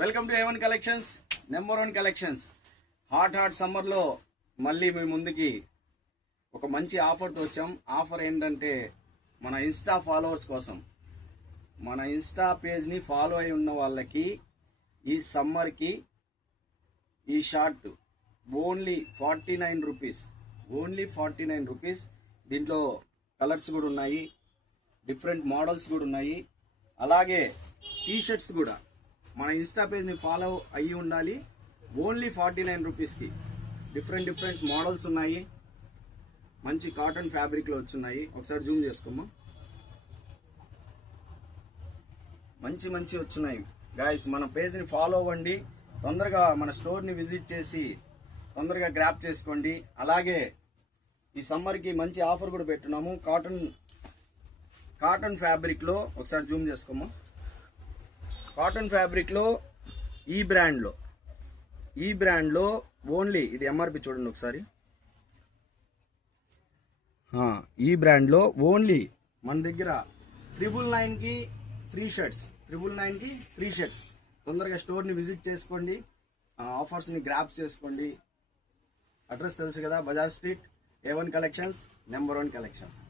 Welcome to A1 collections number 1 collections. Hot summer లో మళ్ళీ మీ ముందుకి ఒక మంచి ఆఫర్ తో వచ్చాం. ఆఫర్ ఏంటంటే మన ఇన్స్టా ఫాలోవర్స్ కోసం, మన ఇన్స్టా పేజ్ ని ఫాలో అయి ఉన్న వాళ్ళకి ఈ సమ్మర్ కి ఈ short only 49 rupees. Only 49 rupees. దీంట్లో కలర్స్ కూడా ఉన్నాయి, డిఫరెంట్ మోడల్స్ కూడా ఉన్నాయి. అలాగే టీ షర్ట్స్ కూడా మన ఇన్స్టా పేజ్ని ఫాలో అయ్యి ఉండాలి. ఓన్లీ 49 రూపీస్కి డిఫరెంట్ మోడల్స్ ఉన్నాయి. మంచి కాటన్ ఫ్యాబ్రిక్లో వచ్చున్నాయి. ఒకసారి జూమ్ చేసుకోమ్మా. మంచి వచ్చున్నాయి గాయస్. మన పేజ్ని ఫాలో అవ్వండి. తొందరగా మన స్టోర్ని విజిట్ చేసి తొందరగా గ్రాప్ చేసుకోండి. అలాగే ఈ సమ్మర్కి మంచి ఆఫర్ కూడా పెట్టున్నాము. కాటన్ ఫ్యాబ్రిక్లో ఒకసారి జూమ్ చేసుకోమ్మా. కాటన్ ఫ్యాబ్రిక్లో ఈ బ్రాండ్లో ఓన్లీ ఇది ఎంఆర్పి చూడండి ఒకసారి. ఈ బ్రాండ్లో ఓన్లీ మన దగ్గర 999కి 3 షర్ట్స్. 999కి 3 షర్ట్స్. తొందరగా స్టోర్ని విజిట్ చేసుకోండి, ఆఫర్స్ని గ్రాప్ చేసుకోండి. అడ్రస్ తెలుసు కదా, bazaar street, A1 collections, number 1 collections.